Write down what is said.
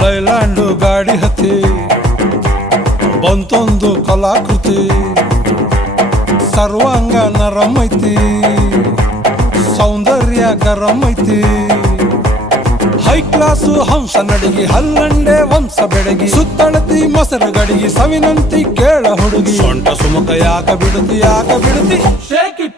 Leyland ಗಾಡಿ ಹತ್ತಿ ಬಂತೊಂದು ಕಲಾಕೃತಿ, ಸರ್ವಾಂಗ ನರಮೈತಿ, ಸೌಂದರ್ಯ ಗರಮೈತಿ. ಹೈ ಕ್ಲಾಸು ಹಂಸ ನಡಿಗಿ, ಹಲ್ಲಂಡೆ ವಂಶ ಬೆಡಗಿ, ಸುತ್ತಳತಿ ಮೊಸರು ಗಡಿಗಿ, ಸವಿನಂತಿ ಕೇಳ ಹುಡುಗಿ. ಸೊಂಟ ಸುಮುಖ ಯಾಕ ಬಿಡುತ್ತಿ, ಯಾಕ ಬಿಡುತ್ತಿ, ಶೇಕ್ ಇಟ್